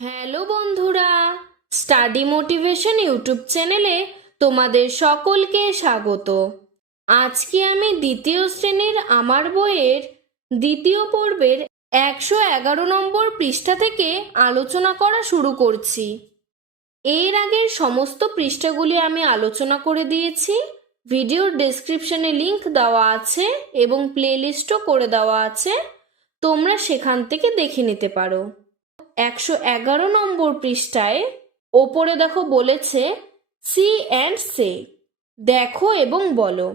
Hello বন্ধুরা, study motivation YouTube চ্যানেলে তোমাদের সকলকে স্বাগত। আজকে আমি দ্বিতীয় শ্রেণীর আমার বইয়ের দ্বিতীয় পর্বের 111 নম্বর পৃষ্ঠা থেকে আলোচনা করা শুরু করছি। এর আগের সমস্ত পৃষ্ঠাগুলি আমি আলোচনা করে দিয়েছি। ভিডিওর ডেসক্রিপশনে লিংক দেওয়া আছে এবং প্লেলিস্টও করে দেওয়া আছে, তোমরা সেখান থেকে দেখে নিতে পারো। 111 নম্বর পৃষ্ঠায় ওপরে দেখো বলেছে সি অ্যান্ড সে, দেখো এবং বলো।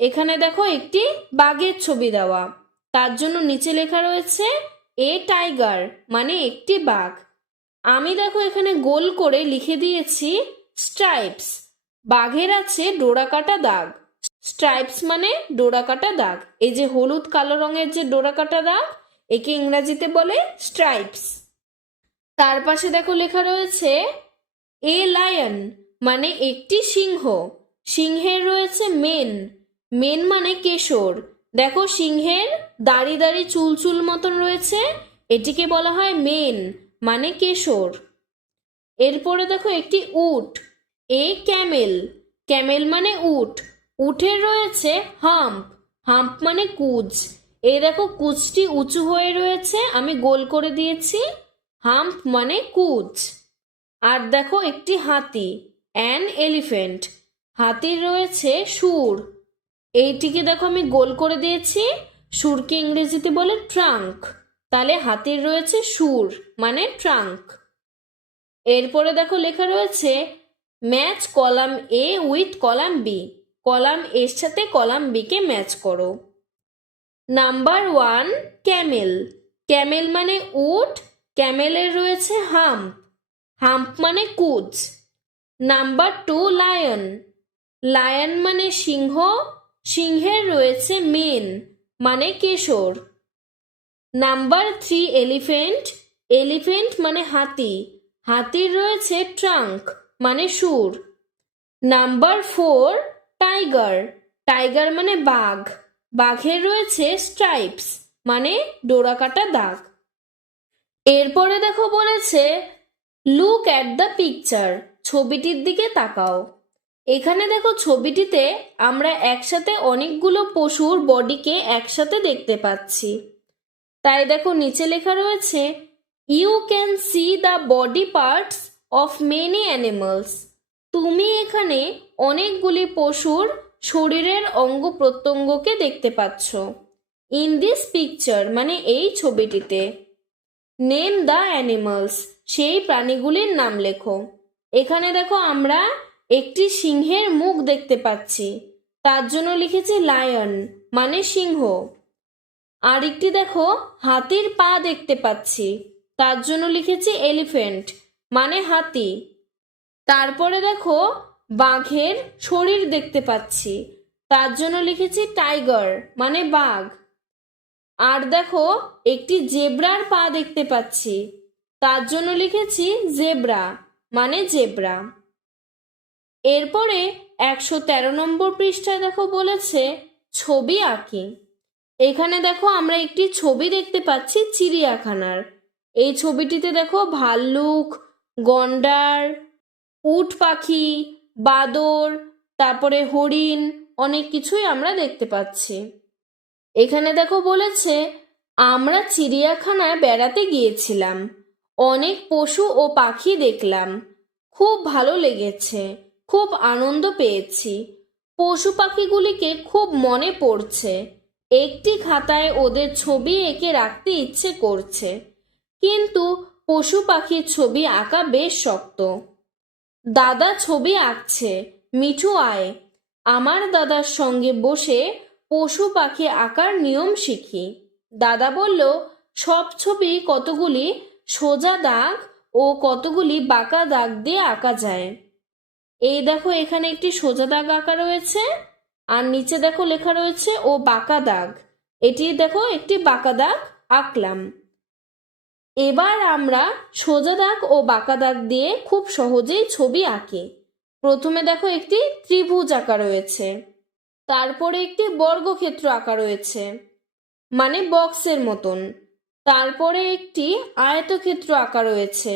এখানে দেখো একটি বাঘের ছবি দেওয়া, তার জন্য নিচে লেখা রয়েছে এ টাইগার, মানে একটি বাঘ। আমি দেখো এখানে গোল করে লিখে দিয়েছি স্ট্রাইপস, বাঘের আছে ডোরাকাটা দাগ। স্ট্রাইপস মানে ডোরাকাটা দাগ। এই যে হলুদ কালো রঙের যে ডোরাকাটা দাগ, একে ইংরাজিতে বলে স্ট্রাইপস। তার পাশে দেখো লেখা রয়েছে এ লায়ন, মানে একটি সিংহ। সিংহের রয়েছে মেন, মেন মানে কেশর। দেখো সিংহের দাড়ি দাড়ি চুল চুল মতন রয়েছে, এটিকে বলা হয় মেন, মানে কেশর। এরপরে দেখো একটি উট, এ ক্যামেল, ক্যামেল মানে উট। উটের রয়েছে হাম্প, হাম্প মানে কুজ। এই দেখো কুজটি উঁচু হয়ে রয়েছে, আমি গোল করে দিয়েছি, হাম্প মানে কুজ। আর দেখো একটি হাতি, অ্যান এলিফ্যান্ট, হাতির রয়েছে সুর। এইটিকে দেখো আমি গোল করে দিয়েছি, সুরকে ইংরেজিতে বলে ট্রাঙ্ক, তাহলে হাতির রয়েছে সুর মানে ট্রাঙ্ক। এরপরে দেখো লেখা রয়েছে match column A with column B, column এর সাথে কলাম বি কে ম্যাচ করো। নাম্বার 1 ক্যামেল, ক্যামেল মানে উট, ক্যামেলের রয়েছে হাম্প, হাম্প মানে কুজ। নাম্বার 2 লায়ন, লায়ন মানে সিংহ, সিংহের রয়েছে মেন মানে কেশর। নাম্বার 3 এলিফ্যান্ট, এলিফ্যান্ট মানে হাতি, হাতির রয়েছে ট্রাঙ্ক মানে সুর। নাম্বার 4 টাইগার, টাইগার মানে বাঘ, বাঘের রয়েছে স্ট্রাইপস মানে ডোরাকাটা দাগ। এরপরে দেখো বলেছে লুক অ্যাট দ্য পিকচার, ছবিটির দিকে তাকাও। এখানে দেখো ছবিটিতে আমরা একসাথে অনেকগুলো পশুর বডিকে একসাথে দেখতে পাচ্ছি। তাই দেখো নিচে লেখা রয়েছে you can see the body parts of many animals, তুমি এখানে অনেকগুলি পশুর শরীরের অঙ্গ প্রত্যঙ্গকে দেখতে পাচ্ছ। ইন দিস পিকচার মানে এই ছবিটিতে। নেম দ্য অ্যানিমালস, সেই প্রাণীগুলির নাম লেখো। এখানে দেখো আমরা একটি সিংহের মুখ দেখতে পাচ্ছি, তার জন্য লিখেছি লায়ন মানে সিংহ। আর একটি দেখো হাতির পা দেখতে পাচ্ছি, তার জন্য লিখেছি এলিফ্যান্ট মানে হাতি। তারপরে দেখো বাঘের শরীর দেখতে পাচ্ছি, তার জন্য লিখেছি টাইগার মানে বাঘ। আর দেখো একটি জেব্রার পা দেখতে পাচ্ছি, তার জন্য লিখেছি জেব্রা মানে জেব্রা। এরপরে 113 নম্বর পৃষ্ঠায় দেখো বলেছে ছবি আঁকি। এখানে দেখো আমরা একটি ছবি দেখতে পাচ্ছি চিড়িয়াখানার। এই ছবিটিতে দেখো ভাল্লুক, গন্ডার, উট পাখি, বাদর, তারপরে হরিণ, অনেক কিছুই আমরা দেখতে পাচ্ছি। এখানে দেখো বলেছে আমরা চিড়িয়াখানায় বেড়াতে গিয়েছিলাম, অনেক পশু ও পাখি দেখলাম, খুব ভালো লেগেছে, খুব আনন্দ পেয়েছি, পশু পাখিগুলিকে খুব মনে পড়ছে, একটি খাতায় ওদের ছবি এঁকে রাখতে ইচ্ছে করছে, কিন্তু পশু পাখির ছবি আঁকা বেশ শক্ত। দাদা ছবি আঁকছে, মিঠু আয়, আমার দাদার সঙ্গে বসে পশু পাখি আঁকার নিয়ম শিখি। দাদা বলল সব ছবি কতগুলি সোজা দাগ ও কতগুলি বাঁকা দাগ দিয়ে আঁকা যায়। এই দেখো এখানে একটি সোজা দাগ আঁকা রয়েছে, আর নিচে দেখো লেখা রয়েছে ও বাঁকা দাগ, এটি দেখো একটি বাঁকা দাগ আঁকলাম। এবার আমরা সোজা দাগ ও বাঁকা দাগ দিয়ে খুব সহজেই ছবি আঁকি। প্রথমে দেখো একটি ত্রিভুজ আঁকা রয়েছে, তারপরে একটি বর্গক্ষেত্র আঁকা রয়েছে মানে বক্সের মতন, তারপরে একটি আয়তক্ষেত্র আঁকা রয়েছে,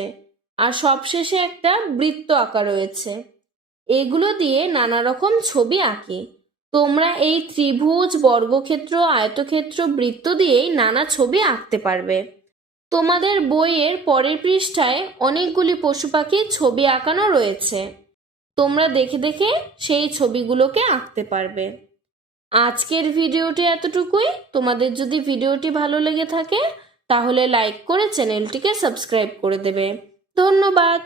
আর সবশেষে একটা বৃত্ত আঁকা রয়েছে। এগুলো দিয়ে নানা রকম ছবি আঁকি। তোমরা এই ত্রিভুজ, বর্গক্ষেত্র, আয়তক্ষেত্র, বৃত্ত দিয়েই নানা ছবি আঁকতে পারবে। তোমাদের বইয়ের পরের পৃষ্ঠায় অনেকগুলি পশু পাখির ছবি আঁকানো রয়েছে। তোমরা দেখে দেখে সেই ছবিগুলোকে আঁকতে পারবে। আজকের ভিডিওটি এতটুকুই। তোমাদের যদি ভিডিওটি ভালো লেগে থাকে তাহলে লাইক করে চ্যানেলটিকে সাবস্ক্রাইব করে দেবে। ধন্যবাদ।